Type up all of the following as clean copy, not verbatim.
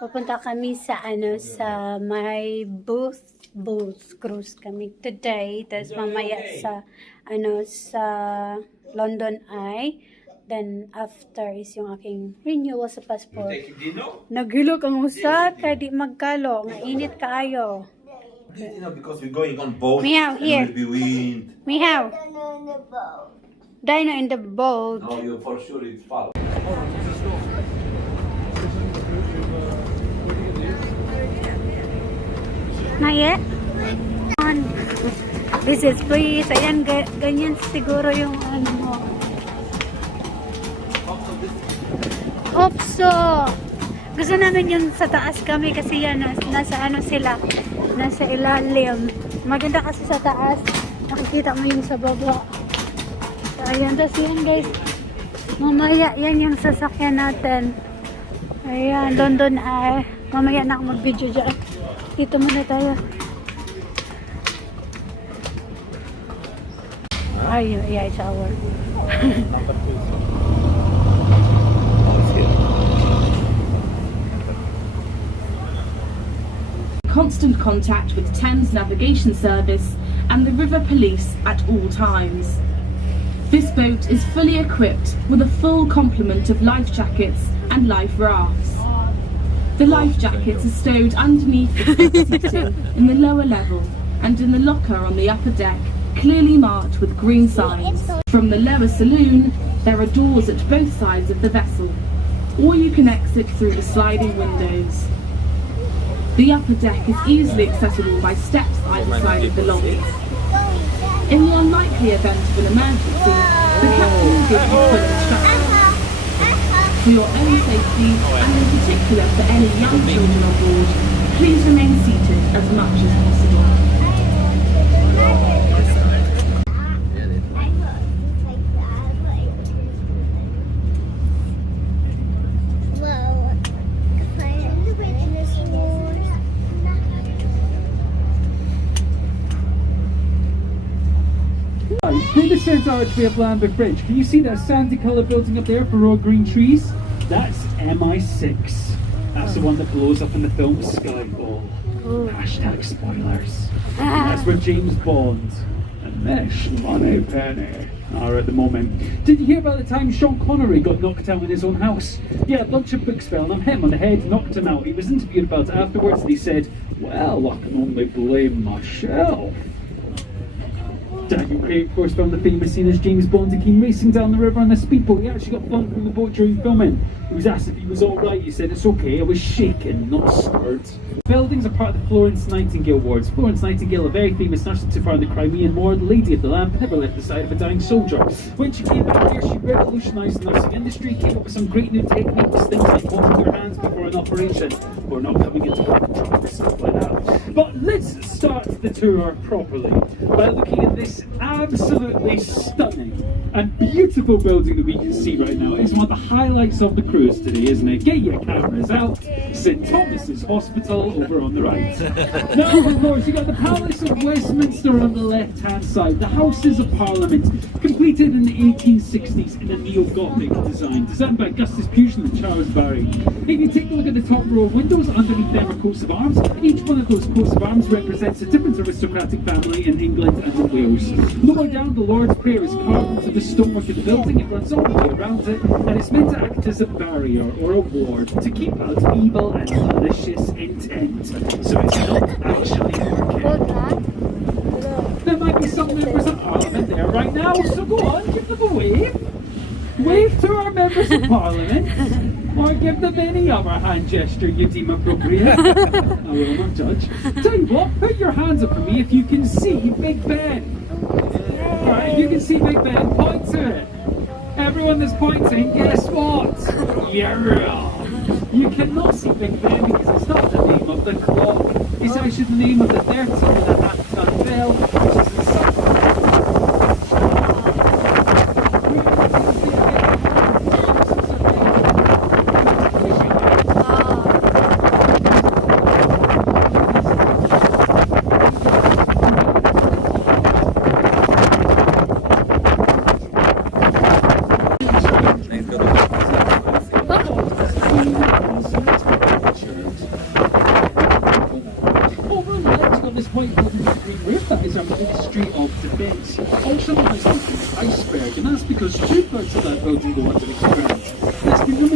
pupunta kami sa sa may boat cruise kami today. Tapos mamaya sa sa London Eye. Then after is yung aking renewal sa passport. Naghilok ang usa kay di magkalo, nga init kaayo. Because we're going on boat. Meow, here. And will be wind. Meow. Dino in the boat. No, you for sure it's far. Not yet? This is please. Ayan, ganyan siguro yung mo. Opso! Gusto namin yun sa taas kami kasi yan, nasa sila. Nasa ilalim. Maganda kasi sa taas. Nakikita mo yung sa baba. So, ayan. Tapos yan guys. Mamaya yan yung sasakyan natin. Ayan. London Eye. Mamaya na ako mag-video dyan. Dito muna tayo. Ay, yeah, it's our. Constant contact with Thames Navigation Service and the River Police at all times. This boat is fully equipped with a full complement of life jackets and life rafts. The life jackets are stowed underneath the front seating in the lower level and in the locker on the upper deck, clearly marked with green signs. From the lower saloon, there are doors at both sides of the vessel, or you can exit through the sliding windows. The upper deck is easily accessible by steps either side of the lobby. In the unlikely event of an emergency, the captain will give you full instructions. For your own safety, and in particular for any young children on board, please remain seated as much as possible. Through the centre archway of Lambeth Bridge, can you see that sandy colour building up there for raw green trees? That's MI6. That's the one that blows up in the film Skyfall. Hashtag spoilers. That's where James Bond and Miss Moneypenny are at the moment. Did you hear about the time Sean Connery got knocked out in his own house? Yeah, a bunch of books fell on him on the head, knocked him out. He was interviewed about it afterwards and he said, well, I can only blame myself. Daniel Craig, of course, filmed the famous scene as James Bond came racing down the river on a speedboat. He actually got flung from the boat during filming. He was asked if he was alright. He said, it's okay, I was shaken, not scared. Buildings are part of the Florence Nightingale Wards. Florence Nightingale, a very famous nurse to far in the Crimean War, the Lady of the Lamp, never left the side of a dying soldier. When she came back here, she revolutionised the nursing industry, came up with some great new techniques, things like washing your hands before an operation, or not coming into contact with stuff like that. But let's start the tour properly by looking at this absolutely stunning and beautiful building that we can see right now. It's one of the highlights of the cruise today, isn't it? Get your cameras out. St Thomas's Hospital over on the right. Now, of course, you've got the Palace of Westminster on the left-hand side. The Houses of Parliament, completed in the 1860s in a neo-Gothic design, designed by Augustus Pugin and Charles Barry. If you take a look at the top row of windows, underneath them are coats of arms. Each one of those coats of arms represents a different aristocratic family in England and in Wales. Lower down, the Lord's Prayer is carved into the stonework of the building. It runs all the way around it, and it's meant to act as a barrier or a ward to keep out evil and malicious intent. So it's not actually working. There might be some members of Parliament there right now, so go on, give them a wave. Wave to our members of Parliament, or give them any other hand gesture you deem appropriate. I will not judge. Tell you what, put your hands up for me if you can see Big Ben. Alright, if you can see Big Ben, point to it. Everyone that's pointing, guess what? Yeah. You cannot see Big Ben because it's not the name of the clock. It's actually the name of the 13.5-ton bell, which is the sun.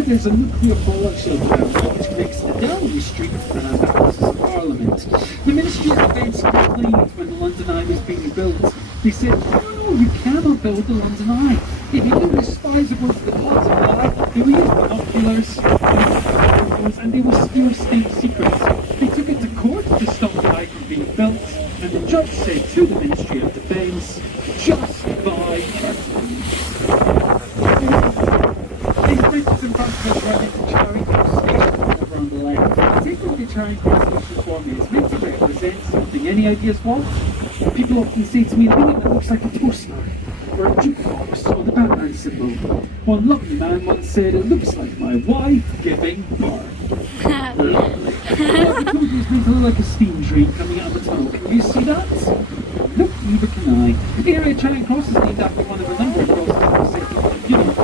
there's a nuclear fallout shelter down which connects the Downing Street and the Houses of Parliament. The Ministry of Defence complained when the London Eye was being built. They said, no, you cannot build the London Eye. If English spies are going to the cause of that, they will use binoculars, and they will steal state secrets. They took it to court to stop the eye from being built, and the judge said to the Ministry of Defence, just buy curtains. These bridges and bunkers run into Charing Cross Station over on the left. Take a look at Charing Cross Station for me. It's meant to represent something. Any ideas what? People often say to me, the thing that looks like a toaster or a jukebox or the Batman symbol. One lovely man once said, it looks like my wife giving birth. Lovely. The country is meant to look like a steam drain coming out of a tunnel. Can you see that? Nope, neither can I. The area of Charing Cross is named after one of a number of crosses in the city of Union.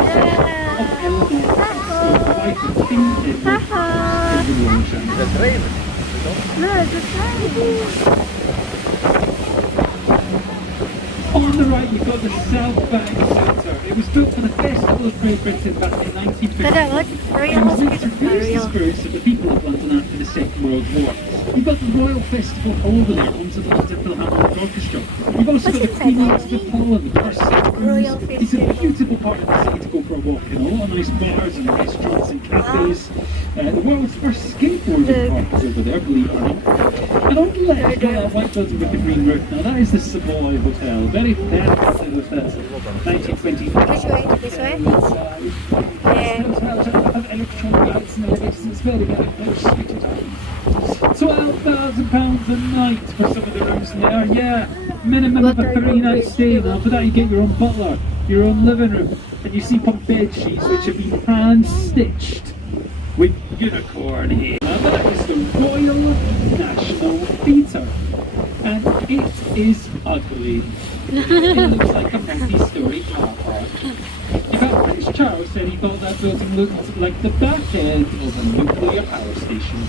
The train. No, it's a train. On the right, you've got the South Bank Centre. It was built for the Festival of Great Britain back in 1950. Kada, what? Royal It was meant to Hospital. raise the Royal. spirits of the people of London after the Second World War. You've got the Royal Festival Hall over there, home to the London Philharmonic Orchestra. You've also got the What's Queen inside Elizabeth Hall and the First Royal It's a Festival. beautiful part of the city to go for a walk in. A lot of nice bars and restaurants and cafes. The world's first skateboarding park is over there, believe it or not. And on the left, you've got that white building with the green roof. Now that is the Savoy Hotel. Very fancy hotel. 1925. This way, this way. Electronic lights and elevators. It's very, very close. £12,000 a night for some of the rooms in there. Yeah, minimum of a 3-night stay. Now for that you get your own butler, your own living room, and you sleep on bed sheets which have been hand stitched with unicorn hair. Now that is the Royal National Theatre, and it is ugly. It looks like a multi-storey car park. In fact, Prince Charles said he thought that building looked like the back end of a nuclear power station.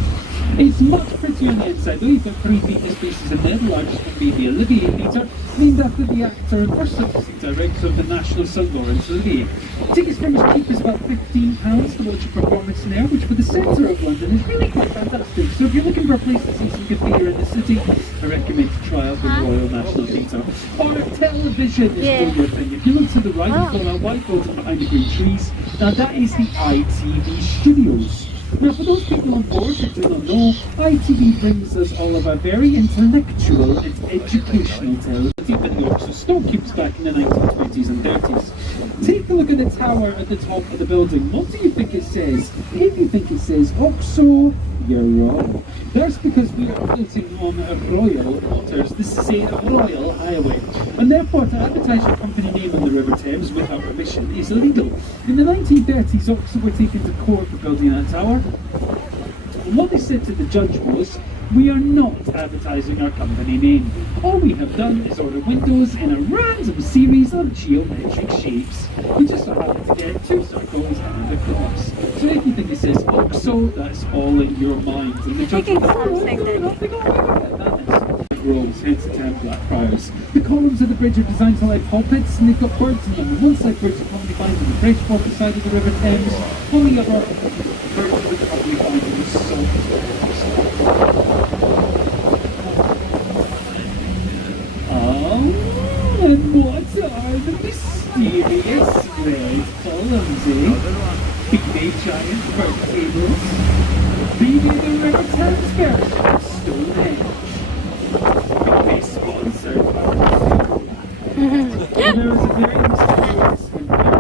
It's much prettier on the inside though. You've got 3 theatre spaces in there, the largest one being the Olivier Theatre, named after the actor and first substitute director of the National Sung, Laurence Olivier. Tickets from as cheap as about £15 to watch a performance in there, which for the centre of London is really quite fantastic. So if you're looking for a place to see some good theatre in the city, I recommend to try out the Royal National Theatre. Or television is one more thing. If you look to the right, you've got that white building behind the green trees. Now that is the ITV Studios. Now for those people on board who do not know, ITV brings us all of our very intellectual and educational television videos of stone cubes back in the 1920s and 30s. Take a look at the tower at the top of the building. What do you think it says? If you think it says Oxo, you're wrong. That's because we are floating on royal waters. This is a royal highway. And therefore to advertise your company name on the River Thames without permission is illegal. In the 1930s, Oxo were taken to court for building that tower. And what they said to the judge was, we are not advertising our company name. All we have done is order windows in a random series of geometric shapes. We just so happen to get 2 circles and a cross. So if you think it says Oxo, that's all in your mind. And the judge Taking goes, something Robes, heads of 10 black friars. The columns of the bridge are designed to like pulpits, and they've got birds in them. On one side, birds are commonly found on the Bridgeport side of the River Thames. On the other, birds are commonly found in the salt. And what are the mysterious red columns, eh? Be they giant bird tables? Be they the River Thames version of Stonehenge? Be they sponsored by and there is a very mysterious and very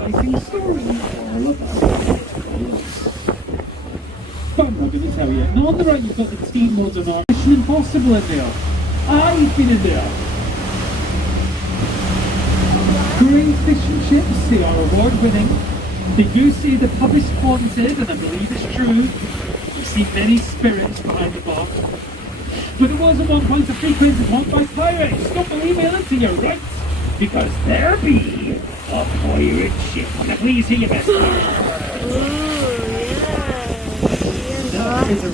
exciting story all about columns. But I'm not going to tell you. Now on the right you've got the Team Modern Art Mission Impossible in there. I've been in there. Great fish and chips, they are award-winning. They do say the pub is haunted, and I believe it's true. We've seen many spirits behind the bar. But it was at one point a frequented haunt by pirates. Don't believe me, until you're right. Because there be a pirate ship. Now please hear your best. That is a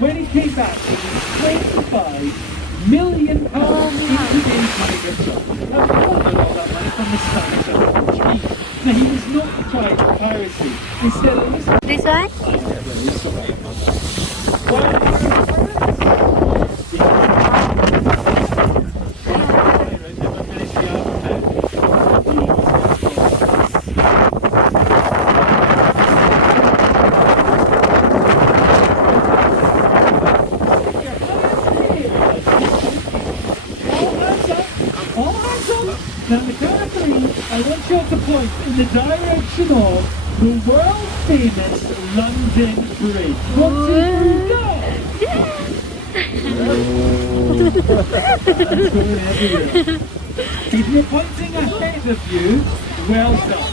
when he came back in 25 million in today's money, Richard. Now, he wanted all that money from the Spanish and the Portuguese. Now, he was not tried for piracy. Instead of this, This one? Now, the count of three, I want you all to point in the direction of the world-famous London Bridge. 1, 2, 3, go! That's going everywhere. If you're pointing ahead of you, well done.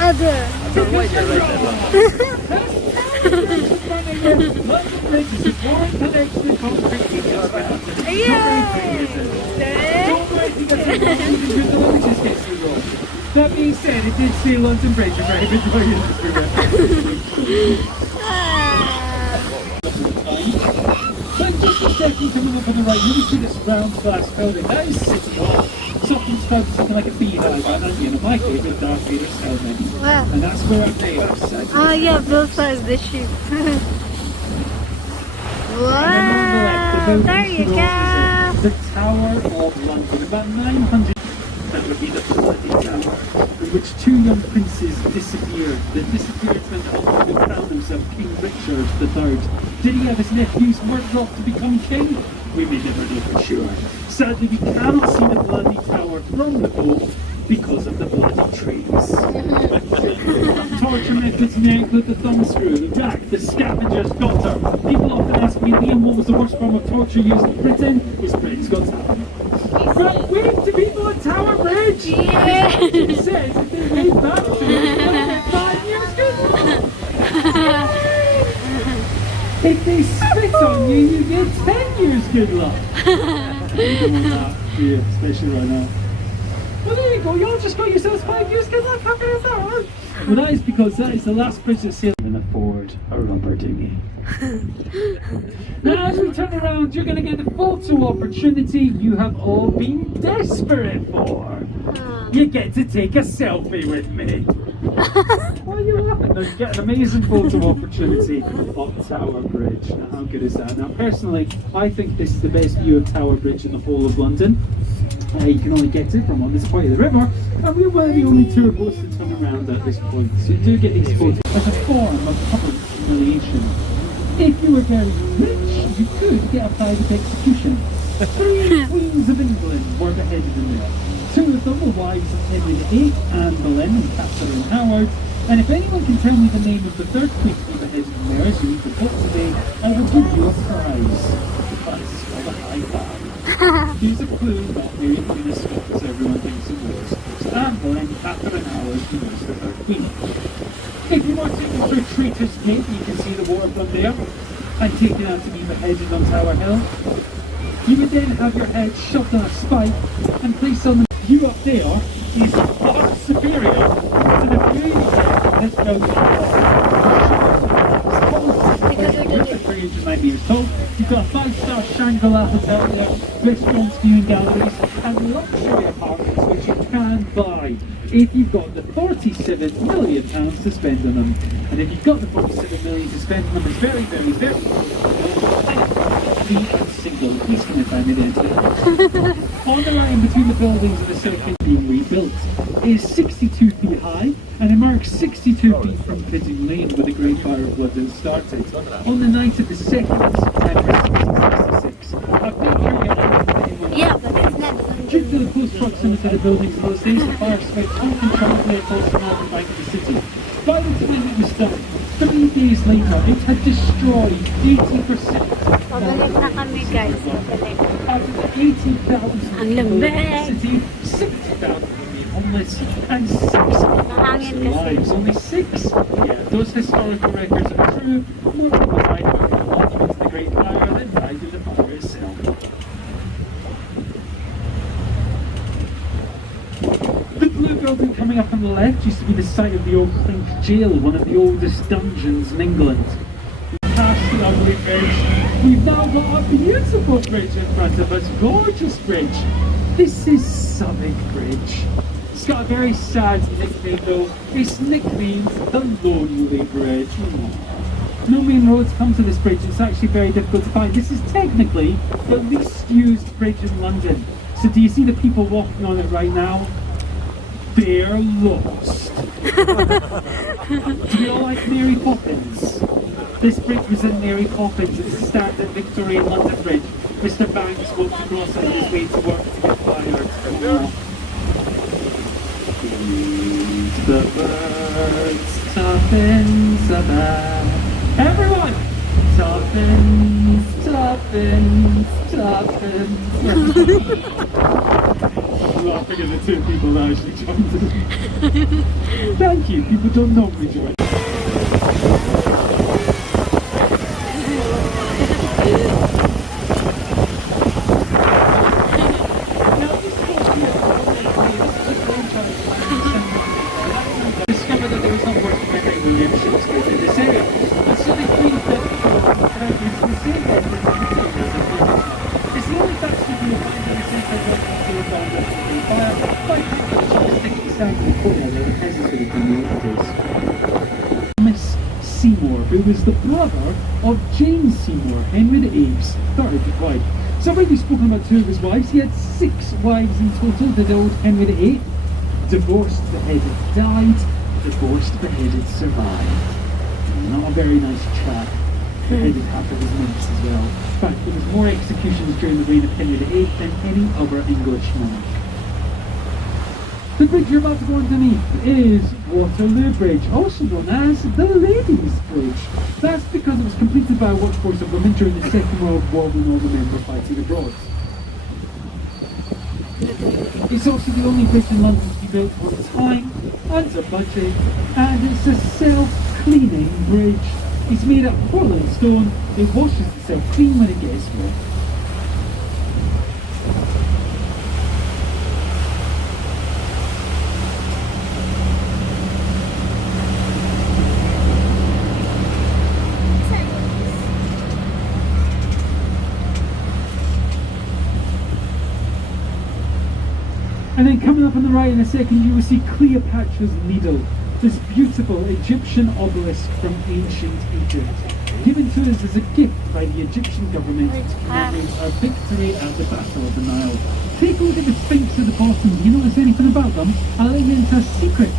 Other. London Bridge is a foreign connection concrete details. That being said, it did say London Bridge, a very good way in this But just a second coming up on the right, you can see this round glass building. That is City Hall. Something spelled something like a beehive, and you know, my favourite Darth Vader's helmet. Wow. And that's where I'm made. Oh yeah, both sides the ship. Wow, there you go. The Tower of London, about 900. That would be the bloody tower, in which two young princes disappeared. They disappeared when the husband crowned himself King Richard III. Did he have his nephews murdered off to become king? We may never know for sure. Sadly, we cannot see the bloody tower from the boat because of the bloody trees. Torture methods may include the thumbscrew, the jack, the scavenger's daughter. People often ask me, Liam, what was the worst form of torture used in Britain? His Britain's Got Talent. But wave to people at Tower Bridge! Yeah. It says if they wave back to you, they'll get 5 years good luck! If they spit on you, you get 10 years good luck! You don't want that, do you? Especially right now. Well, there you go, you all just got yourselves 5 years good luck. How good is that, huh? Well, that is because that is the last bridge that sails in a Ford or rubber dinghy. Now, as we turn around, you're going to get the photo opportunity you have all been desperate for. You get to take a selfie with me. Why are you laughing? No, you get an amazing photo opportunity of Tower Bridge. Now, how good is that? Now, personally, I think this is the best view of Tower Bridge in the whole of London. You can only get it from on this part of the river, and we're one of the only tour boats to turn around at this point. So you do get these photos as a form of public humiliation. If you were very rich, you could get a private execution. 3 queens of England were beheaded in there. 2 of them were wives of Henry VIII, Anne Boleyn and Catherine Howard. And if anyone can tell me the name of the 3rd queen to be beheaded in there, as you need to vote today, I will give you a prize. The prize is called a high five. Here's a clue about Mary Queen of Scots everyone thinks it was. It's Anne Boleyn, Catherine Howard, who was the 3rd queen. If you were taken through Traitor's Gate, you can see the waterfront there, and taken out to be beheaded on Tower Hill. You would then have your head shoved on a spike and placed on the view up there is far superior to the view you get from this building. With the 309 metres tall, you've got a 5-star Shangri-La hotel there, restaurants, viewing galleries, and luxury apartments which you can buy if you've got the £47 million to spend on them. And if you've got the £47 million to spend on them, it's very, very, very free and single. Please can I find it into On the line between the buildings of the second being rebuilt is 62 feet high, and it marks 62 feet from Pigeon Lane where the Great Fire of London started. On the night of the 2nd of September 1666, a big Yeah, but it's not. due to the close proximity to the buildings in those days, the fire spread uncontrollably across the northern bank of the city. By the time it was done, 3 days later, it had destroyed 80%. Pabalik na kami guys. Pabalik. Out of the 80,000 Ang people in the lambing. city, 60,000 remain homeless, and 6 Nahangin kasi. lives. Only 6? Yeah, those historical records are true. More people died when they launched into the Great Fire than died in the fire itself. The blue building coming up on the left used to be the site of the old Clink Jail, one of the oldest dungeons in England. Past the ugly bridge, We've now got a beautiful bridge in front of us, gorgeous bridge. This is Summit Bridge. It's got a very sad nickname though. It's nicknamed the Lonely Bridge. No main roads come to this bridge. It's actually very difficult to find. This is technically the least used bridge in London. So do you see the people walking on it right now? They're lost. Do you all like Mary Poppins? This bridge was in Mary Poppins. It's a standard Victorian London bridge. Mr. Banks walked across on his way to work to get fired. The birds, tuppence a bag. Everyone! Tuppence, tuppence, tuppence. I'm laughing at the two people that actually joined us. Thank you, people don't normally join. Discovered that there was not worth memory William Shakespeare in this area. And so they claimed that it's the same as it's the only fact that you find in the centre of the Miss Seymour, who was the brother of James Seymour, Henry VIII's third wife. So I've already spoken about two of his wives. He had 6 wives in total. The old Henry VIII. Divorced, beheaded, died. Divorced, beheaded, survived. Not a very nice chap. Beheaded half of his mates as well. In fact, there was more executions during the reign of Henry VIII than any other English monarch. The bridge you're about to go underneath is Waterloo Bridge, also known as the Ladies' Bridge. That's because it was completed by a workforce of women during the Second World War when all the men were fighting abroad. It's also the only bridge in London to be built on time, under budget, and it's a self-cleaning bridge. It's made of Portland stone, it washes itself clean when it gets wet. And then coming up on the right in a second, you will see Cleopatra's Needle, this beautiful Egyptian obelisk from ancient Egypt, given to us as a gift by the Egyptian government to commemorate our victory at the Battle of the Nile. Take a look at the Sphinx at the bottom. Do you notice anything about them? I'll let you into a secret.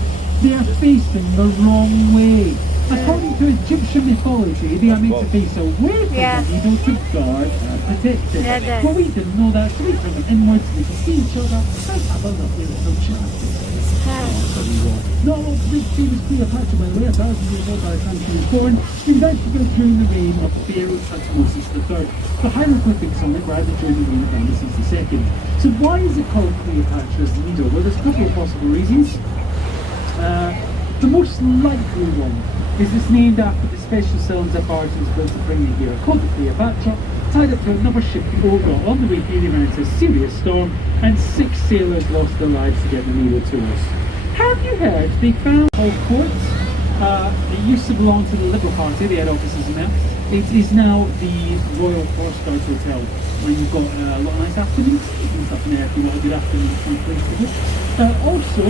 They are facing the wrong way. According to Egyptian mythology, they are meant to face away from the needle to guard and protect it. But we didn't know that, so we turn them inwards, we can see each other, and have a lovely little chat. Not all big famous Cleopatra, by the way, 1,000 years old by the time she was born. She was actually during the reign of Pharaoh Tutmosis III. The hieroglyphics on it were added during the reign of Ramesses II. So why is it called Cleopatra's Needle? Well, there's a couple of possible reasons. The most likely one is it's named after the special cylinder barge that was built to bring it here, called the Cleopatra, tied up to another ship over on the way here. They ran into a serious storm, and 6 sailors lost their lives to get the needle to us. Have you heard they found Hall Court? It used to belong to the Liberal Party, they had offices in there. It is now the Royal Horse Guards Hotel, where you've got a lot of nice afternoon teas and stuff in there if you want a good afternoon place to go. Also,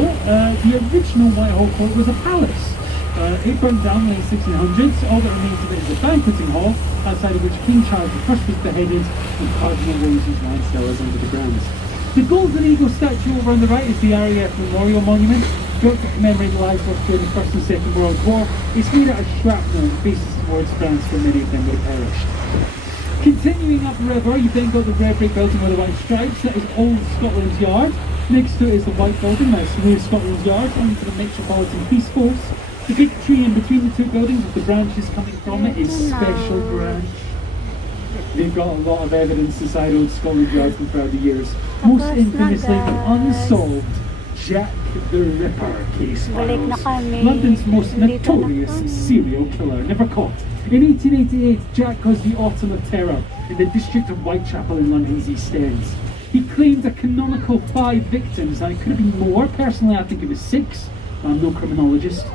the original Whitehall Court was a palace. It burned down in the late 1600s. All that remains of it is a banqueting hall, outside of which King Charles I was beheaded and Cardinal Wolsey's wine cellars under the ground. The Golden Eagle statue over on the right is the RAF Memorial Monument, built to commemorate the lives lost during the First and Second World War. It's made out of shrapnel and faces towards France, where many of them would have perished. Continuing upriver, you've then got the red brick building with the white stripes. That is Old Scotland Yard. Next to it is the white building, that's New Scotland Yard, onto the Metropolitan Police Force. The big tree in between the two buildings with the branches coming from it is Special Branch. They've got a lot of evidence inside Old Scotland Yard from throughout the years. Most infamously, the unsolved Jack the Ripper case files. London's most notorious serial killer, never caught. In 1888, Jack caused the Autumn of Terror in the district of Whitechapel in London's East End. He claimed a canonical 5 victims, and it could have been more. Personally, I think it was 6. I'm no criminologist.